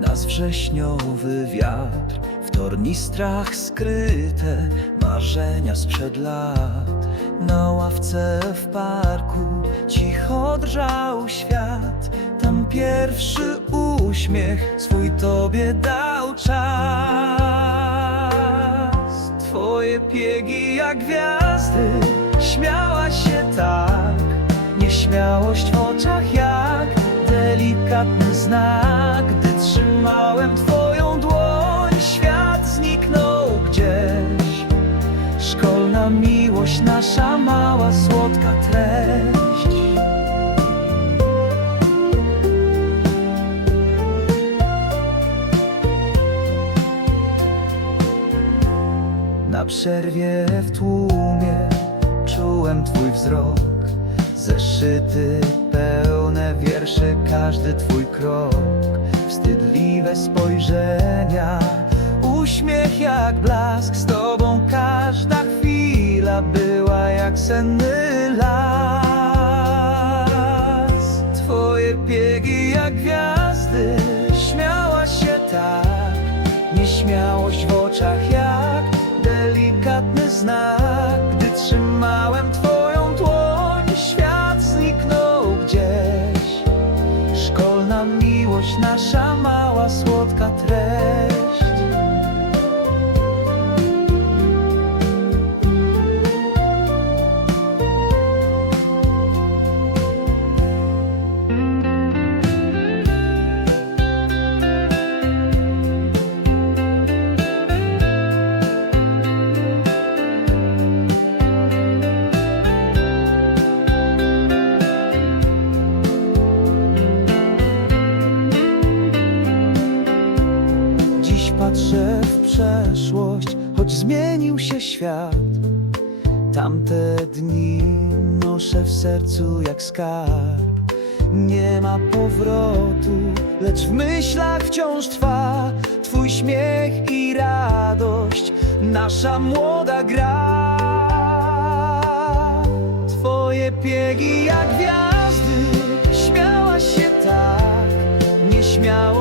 nas wrześniowy wiatr. W tornistrach skryte marzenia sprzed lat. Na ławce w parku cicho drżał świat. Tam pierwszy uśmiech swój tobie dał czas. Twoje piegi jak gwiazdy Śmiała się tak. Nieśmiałość Nasza mała, słodka treść. Na przerwie w tłumie czułem twój wzrok Zeszyty pełne wierszy, każdy twój krok. Wstydliwe spojrzenia, uśmiech jak blask Z tobą każda chwila była jak senny las. Twoje biegi jak gwiazdy, śmiała się tak. Nieśmiałość w oczach jak delikatny znak. Gdy trzymałem twoją dłoń, świat zniknął gdzieś. Szkolna miłość, nasza mała, słodka treść przeszłość, choć zmienił się świat. Tamte dni noszę w sercu jak skarb. Nie ma powrotu, lecz w myślach wciąż trwa Twój śmiech i radość, nasza młoda gra. Twoje piegi jak gwiazdy, śmiałaś się tak, nieśmiało.